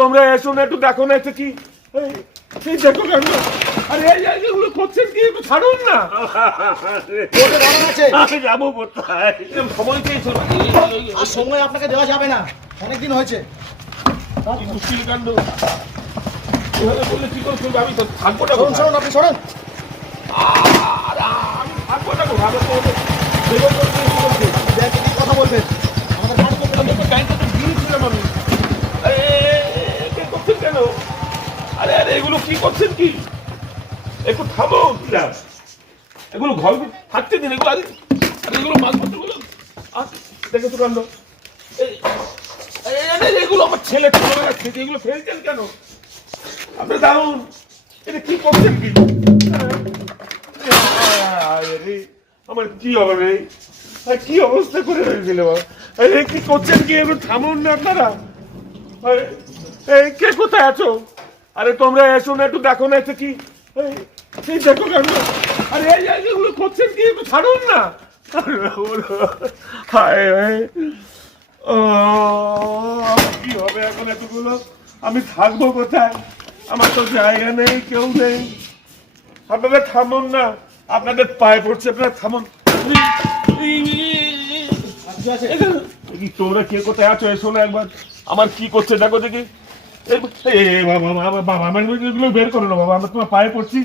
তোমরা এসো না, একটু দেখো না এটা কি সেই দেখো কেন। আরে এইগুলো করছেন কি, একটু ছাড়ুন না। আমি যাবো কোথায়, সময় চেয়েছো নাকি? আর সময় আপনাকে দেওয়া যাবে না, অনেকদিন হয়েছে। কি মুশকিল কাণ্ড, এভাবে বললে কি করে চলবে? আমি তো থাকবো না। শোন শোন, আপনি শোনেন। আমি থাকবো না কোথায়, ব্যাংকে গিয়ে কথা বলবেন, আমাদের বাড়ি করতে আমি তো ব্যাংকে তো গিয়েছিলাম আমি। আরে কে করছেন কেন? আরে আরে এগুলো কি করছেন কি? একটু থামো। এগুলো ঘর থাকতে দিন এগুলো। আরে এগুলো মালপত্রগুলো দেখে তো কাণ্ড। এগুলো আমার ছেলে ছোটবেলা খেতে, এগুলো ফেলছেন কেন? আপনি দারুন, এটা কি করছেন কি? আমার কি হবে রে, কি অবস্থা করে হয়েছিল? কি করছেন কি? এগুলো থামুন না আপনারা। কে কোথায় আছো? আরে তোমরা এসো না, একটু দেখো না এটা কি সেই দেখো কেন। আরে এইগুলো করছেন কি, একটু ছাড়ুন না। কি হবে এখন এতগুলো? আমি থাকবো কোথায়? আমার তো জায়গা নেই, কেউ নেই। আপনারা থামুন না, আপনাদের পায়ে পড়ছে, আপনারা থামুন। তোমরা কে কোথায় আছো? এসো না একবার। আমার কি করছে দেখো দেখি। বের করো না বাবা, আমরা তোমার পায়ে পড়ছি।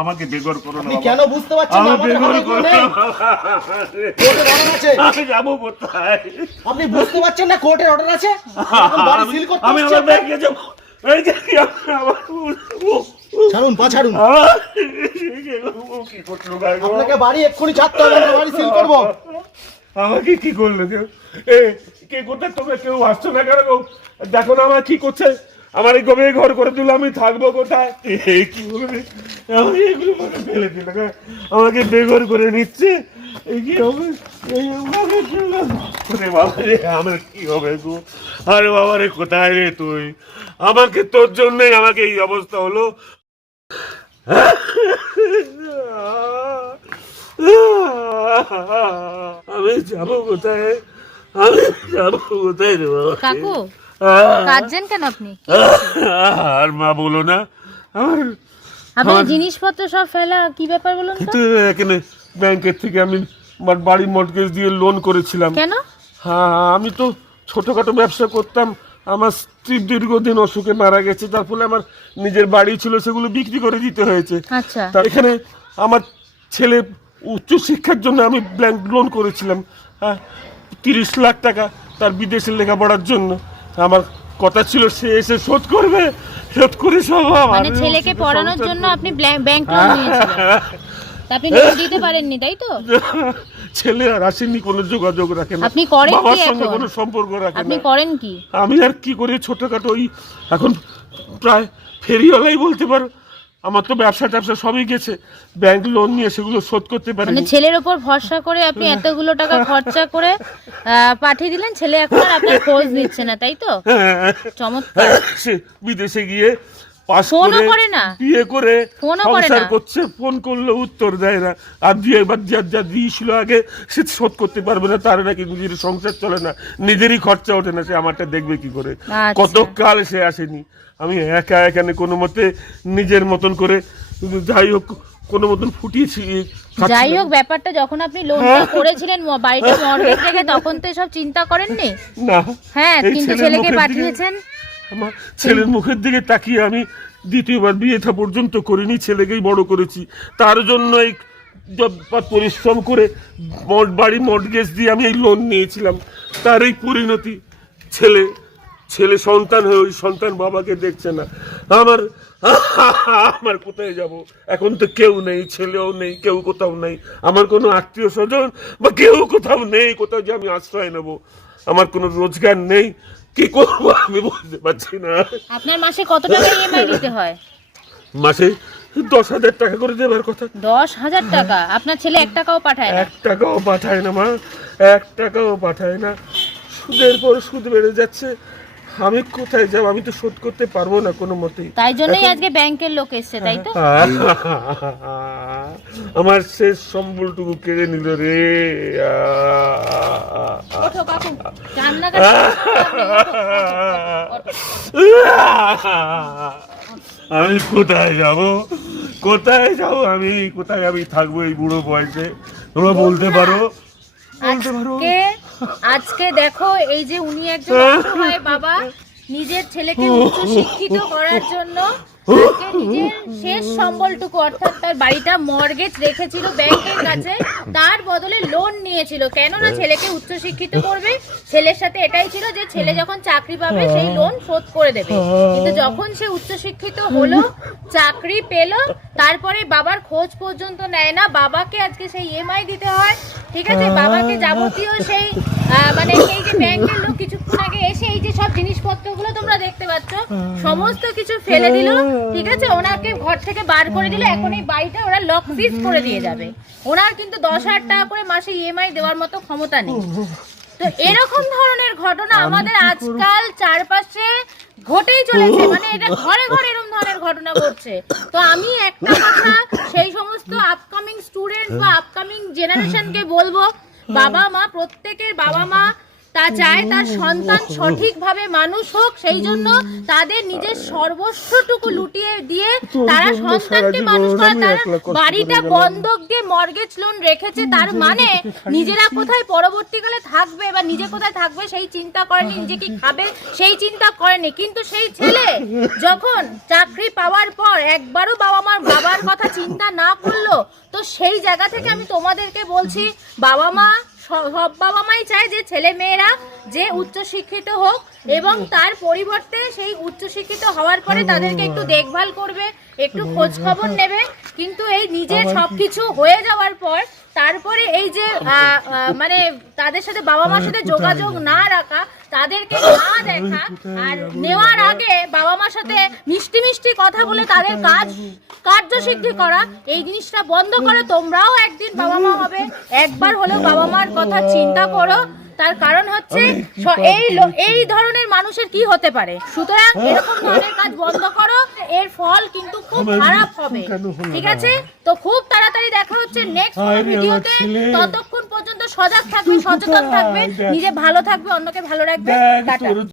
আমাকে বেগর করো না। কেন বুঝতে পারছেন না? আমি যাবো কোথায়? আপনি বুঝতে পারছেন না কোর্টের অর্ডার আছে? আমি আমার ব্যাংকে যাবো। ছাড়ুন, পা ছাড়ুন। আপনাকে বাড়ি এক্ষুনি ছাড়তে হবে, বাড়ি সিল করবো। আমাকে কি করলো কেউ? কে কোথায়? তোমরা কেউ আসছো না কেন? দেখো না আমার কি করছে। আমার এই গভীর ঘর করে দিল, আমি থাকবো কোথায়? কি বলবে? আমি এগুলো ফেলে দিল, আমাকে বেঘর করে নিচ্ছে। কি হবে? আমার কি হবে গো? আরে বাবা রে, কোথায় রে তুই? আমাকে তোর জন্যই আমাকে এই অবস্থা হলো। আমি যাবো কোথায়? আমি যাবো কোথায় রে বাবা? কাকু কাঁদছেন কেন আপনি? আর মা বলো না, আপনার জিনিসপত্র সব ফেলা, কি ব্যাপার বলুন তো? এখানে ব্যাংকের থেকে আমি বাড়ি মর্টগেজ দিয়ে লোন করেছিলাম। কেন? হ্যাঁ, আমি তো ছোটখাটো ব্যবসা করতাম। আমার স্ত্রী দীর্ঘদিন অসুখে মারা গেছে, তার ফলে আমার নিজের বাড়ি ছিল, সেগুলো বিক্রি করে দিতে হয়েছে। আচ্ছা। তা এখানে আমার ছেলে উচ্চ শিক্ষার জন্য আমি ব্যাংক লোন করেছিলাম। হ্যাঁ, 30 লাখ টাকা তার বিদেশে লেখাপড়ার জন্য। আমার কথা ছিল সে এসে শোধ করবে, শোধ করে সব। মানে ছেলেকে পড়ানোর জন্য আপনি ব্যাংক লোন নিয়েছিলেন, তা আপনি লোন দিতে পারেননি, তাই তো? ছেলে আর আসেনি, কোনো যোগাযোগ রাখে না, আপনি করেন বাবার কি সঙ্গে এখন? কোনো সম্পর্ক রাখে না। আপনি করেন কি? আমি আর কি করি, ছোটখাটো ওই এখন প্রায় ফেরিওয়ালাই বলতে পারো। আমার তো ব্যবসা ট্যাবসা সবই গেছে, ব্যাংক লোন নিয়ে সেগুলো শোধ করতে পারি। মানে ছেলের উপর ভরসা করে আপনি এতগুলো টাকা খরচা করে পাঠিয়ে দিলেন, ছেলে এখন আর আপনার খোঁজ নিচ্ছে না, তাই তো? চমৎকার। সে বিদেশে গিয়ে পাস ফোনও করে করে না, বিয়ে করে ফোনও করে সংসার না। করছে, ফোন করলে উত্তর দেয় না। আর দিয়ে এবার যা দিয়েছিল আগে সে শোধ করতে পারবে না, তার নাকি নিজের সংসার চলে না, নিজেরই খরচা ওঠে না, সে আমারটা দেখবে কি করে? আচ্ছা। কত কাল সে আসেনি, আমি একা এখানে কোনো মতে নিজের মতন করে যাই হোক কোনো মতন ফুটিয়েছি। যাই হোক, ব্যাপারটা যখন আপনি লোনটা করেছিলেন বাড়িটা মর্টগেজ রেখে, তখন তো এসব চিন্তা করেননি? না। হ্যাঁ, এই কিন্তু ছেলের ছেলেকে মুখের দিকে- পাঠিয়েছেন। আমার ছেলের মুখের দিকে তাকিয়ে আমি দ্বিতীয়বার বিয়েটা পর্যন্ত করিনি, ছেলেকেই বড় করেছি। তার জন্য এই পরিশ্রম করে বাড়ি মর্টগেজ দিয়ে আমি এই লোন নিয়েছিলাম। তার এই পরিণতি, ছেলে ছেলে সন্তান হয়ে ওই সন্তান বাবাকে দেখছে না। আমার আমার কোথায় যাব এখন? তো কেউ নেই, ছেলেও নেই, কেউ কোথাও নেই, আমার কোনো আত্মীয় স্বজন বা কেউ কোথাও নেই, কোথাও যে আমি আশ্রয় নেব। আমার কোনো রোজগার নেই, কি করবো আমি বুঝতে পারছি না। আপনার মাসে কত টাকা ইএমআই দিতে হয়? মাসে 10,000 টাকা করে দেবার কথা। 10,000 টাকা? আপনার ছেলে 1 টাকাও পাঠায় না? 1 টাকাও পাঠায় না মা, 1 টাকাও পাঠায় না। সুদের পর সুদ বেড়ে যাচ্ছে। আমি কোথায় যাব? আমি তো শোধ করতে পারবো না কোনো মতেই। তাই জন্যই আজকে ব্যাংকের লোক এসছে, তাই তো? আমার শেষ সম্বলটুকু কেড়ে নিল রে। ওঠো কাকু, রান্নাঘাট আমি কোথায় যাব? কোথায় যাব? কোথায় আমি থাকবো এই বুড়ো বয়সে? তোমরা বলতে পারো? আজকে দেখো, এই যে উনি একজন অসহায় বাবা, নিজের ছেলেকে উচ্চ শিক্ষিত করার জন্য আজকে নিজের শেষ সম্বলটুকু, অর্থাৎ তার বাড়িটা মর্গেজ রেখেছিল ব্যাংকের কাছে, তার বদলে লোন নিয়েছিল। কেননা ছেলেকে উচ্চ শিক্ষিত করবে, ছেলের সাথে এটাই ছিল যে ছেলে যখন চাকরি পাবে সেই লোন শোধ করে দেবে। কিন্তু যখন সে উচ্চ শিক্ষিত হলো, চাকরি পেল, তারপরে বাবার খোঁজ পর্যন্ত নেয় না। বাবাকে আজকে সেই ইএমআই দিতে হয়, ঠিক আছে? বাবাকে যাবতীয় সেই মানে এই যে ব্যাংকের লোক কিছুক্ষণ আগে এসে এই যে সব জিনিসপত্রগুলো তোমরা দেখতে পাচ্ছ, সমস্ত কিছু ফেলে দিল, ঠিক আছে? ওনাকে ঘর থেকে বার করে দিল। এখন এই বাড়িটা ওরা লক সিজ করে দিয়ে যাবে। ওনার কিন্তু 10,000 টাকা করে মাসে ইএমআই দেওয়ার মতো ক্ষমতা নেই। তো এরকম ধরনের ঘটনা আমাদের আজকাল চারপাশে ঘটেই চলেছে, মানে এটা ঘরে ঘরে এরকম ধরনের ঘটনা ঘটছে। তো আমি একটা কথা সেই সমস্ত আপকামিং স্টুডেন্টস বা আপকামিং জেনারেশনকে বলবো, বাবা মা, প্রত্যেকের বাবা মা তা চায় তার সন্তান সঠিকভাবে মানুষ হোক, সেই জন্য তাদের নিজের সর্বস্বটুকু লুটিয়ে দিয়ে তারা সন্তানকে মানুষ করে। তারা বাড়িটা বন্ধক দিয়ে মর্গেজ লোন রেখেছে, তার মানে নিজেরা কোথায় পরবর্তীকালে থাকবে বা নিজে কোথায় থাকবে সেই চিন্তা করেনি, নিজে কি খাবে সেই চিন্তা করেনি। কিন্তু সেই ছেলে যখন চাকরি পাওয়ার পর একবারও বাবার কথা চিন্তা না করলো, তো সেই জায়গা থেকে আমি তোমাদেরকে বলছি, বাবা মা, সব বাবা মাই চায় যে ছেলে মেয়েরা যে উচ্চশিক্ষিত হোক এবং তার পরিবর্তে সেই উচ্চশিক্ষিত হওয়ার পরে তাদেরকে একটু দেখভাল করবে, একটু খোঁজ খবর নেবে। কিন্তু এই নিজের সবকিছু হয়ে যাওয়ার পর তারপরে এই যে মানে তাদের সাথে বাবা মার সাথে যোগাযোগ না রাখা, তাদেরকে না দেখা, আর নেওয়ার আগে বাবা মার সাথে মিষ্টি মিষ্টি কথা বলে তাদের কার্যসিদ্ধি করা, এই জিনিসটা বন্ধ করো। তোমরাও একদিন বাবা মা হবে, একবার হলেও বাবা মার কথা চিন্তা করো। তার কারণ হচ্ছে এই ধরনের মানুষের কি হতে পারে। সুতরাং এরকম ধরনের কাজ বন্ধ করো, এর ফল কিন্তু খুব খারাপ হবে, ঠিক আছে? তো খুব তাড়াতাড়ি দেখা হচ্ছে নেক্সট ভিডিওতে। ততক্ষণ পর্যন্ত সজাগ থাকবে, সচেতন থাকবে, নিজে ভালো থাকবে, অন্যকে ভালো রাখবে। টাটা।